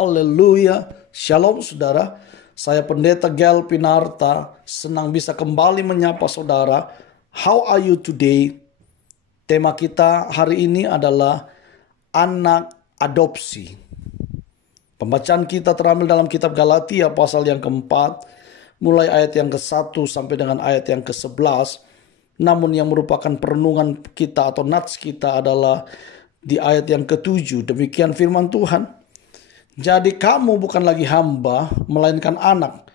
Haleluya. Shalom saudara. Saya Pendeta Gel Pinarta. Senang bisa kembali menyapa saudara. How are you today? Tema kita hari ini adalah anak adopsi. Pembacaan kita terambil dalam kitab Galatia pasal yang keempat, mulai ayat yang ke-1 sampai dengan ayat yang ke-11. Namun yang merupakan perenungan kita atau nats kita adalah di ayat yang ke-7. Demikian firman Tuhan. Jadi kamu bukan lagi hamba, melainkan anak.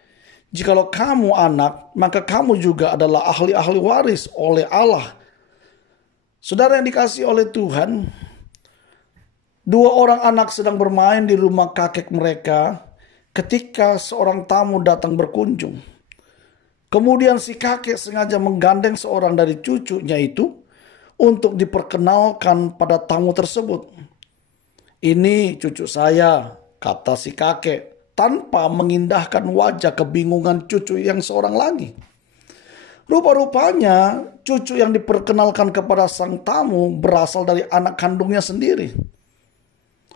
Jikalau kamu anak, maka kamu juga adalah ahli-ahli waris oleh Allah. Saudara yang dikasihi oleh Tuhan, dua orang anak sedang bermain di rumah kakek mereka ketika seorang tamu datang berkunjung. Kemudian si kakek sengaja menggandeng seorang dari cucunya itu untuk diperkenalkan pada tamu tersebut. Ini cucu saya, kata si kakek, tanpa mengindahkan wajah kebingungan cucu yang seorang lagi. Rupa-rupanya cucu yang diperkenalkan kepada sang tamu berasal dari anak kandungnya sendiri.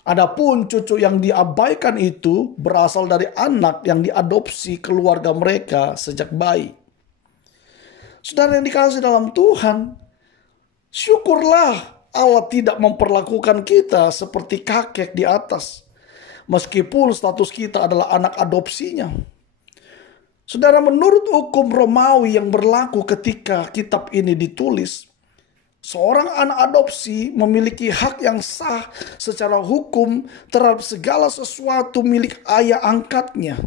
Adapun cucu yang diabaikan itu berasal dari anak yang diadopsi keluarga mereka sejak bayi. Saudara yang dikasihi dalam Tuhan, syukurlah Allah tidak memperlakukan kita seperti kakek di atas. Meskipun status kita adalah anak adopsinya. Saudara, menurut hukum Romawi yang berlaku ketika kitab ini ditulis, seorang anak adopsi memiliki hak yang sah secara hukum terhadap segala sesuatu milik ayah angkatnya.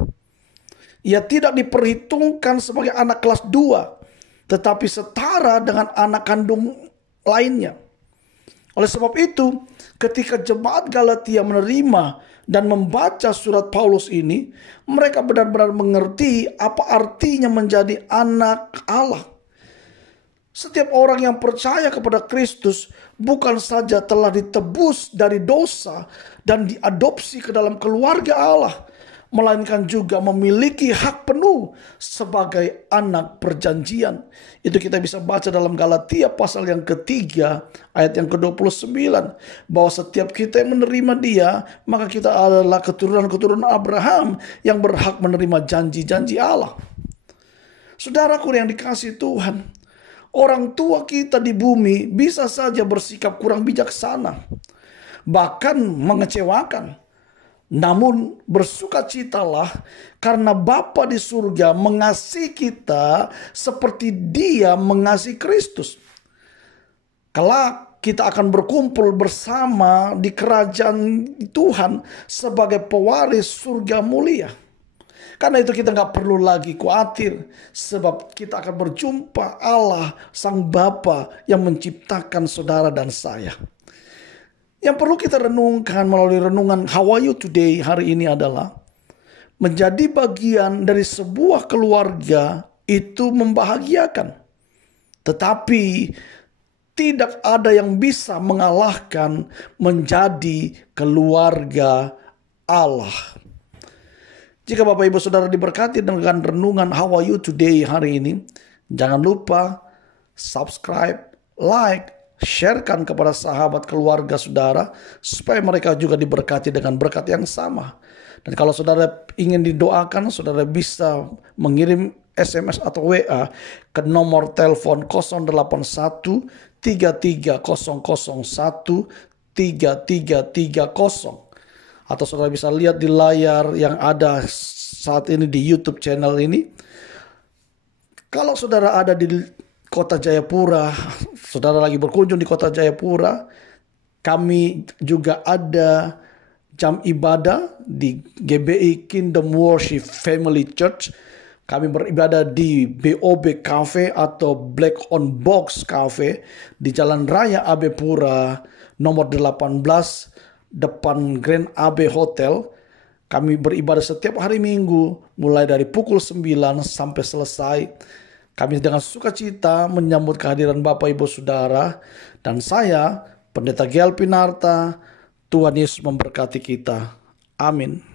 Ia tidak diperhitungkan sebagai anak kelas 2, tetapi setara dengan anak kandung lainnya. Oleh sebab itu, ketika jemaat Galatia menerima dan membaca surat Paulus ini, mereka benar-benar mengerti apa artinya menjadi anak Allah. Setiap orang yang percaya kepada Kristus bukan saja telah ditebus dari dosa dan diadopsi ke dalam keluarga Allah, melainkan juga memiliki hak penuh sebagai anak perjanjian. Itu kita bisa baca dalam Galatia pasal yang ketiga ayat yang ke-29. Bahwa setiap kita yang menerima dia, maka kita adalah keturunan-keturunan Abraham yang berhak menerima janji-janji Allah. Saudaraku yang dikasihi Tuhan, orang tua kita di bumi bisa saja bersikap kurang bijaksana, bahkan mengecewakan. Namun bersukacitalah karena Bapa di surga mengasihi kita seperti Dia mengasihi Kristus. Kelak kita akan berkumpul bersama di kerajaan Tuhan sebagai pewaris surga mulia. Karena itu kita gak perlu lagi khawatir, sebab kita akan berjumpa Allah Sang Bapa yang menciptakan saudara dan saya. Yang perlu kita renungkan melalui renungan How Are You Today hari ini adalah menjadi bagian dari sebuah keluarga itu membahagiakan. Tetapi tidak ada yang bisa mengalahkan menjadi keluarga Allah. Jika Bapak Ibu Saudara diberkati dengan renungan How Are You Today hari ini, jangan lupa subscribe, like, sharekan kepada sahabat keluarga saudara supaya mereka juga diberkati dengan berkat yang sama. Dan kalau saudara ingin didoakan, saudara bisa mengirim SMS atau WA ke nomor telepon 081 3300 1330. Atau saudara bisa lihat di layar yang ada saat ini di YouTube channel ini. Kalau saudara ada di Kota Jayapura, saudara lagi berkunjung di Kota Jayapura, kami juga ada jam ibadah di GBI Kingdom Worship Family Church. Kami beribadah di BOB Cafe atau Black on Box Cafe di Jalan Raya AB Pura nomor 18 depan Grand AB Hotel. Kami beribadah setiap hari Minggu mulai dari pukul 9 sampai selesai. Kami dengan sukacita menyambut kehadiran Bapak Ibu Saudara dan saya, Pendeta Gel Pinarta. Tuhan Yesus memberkati kita. Amin.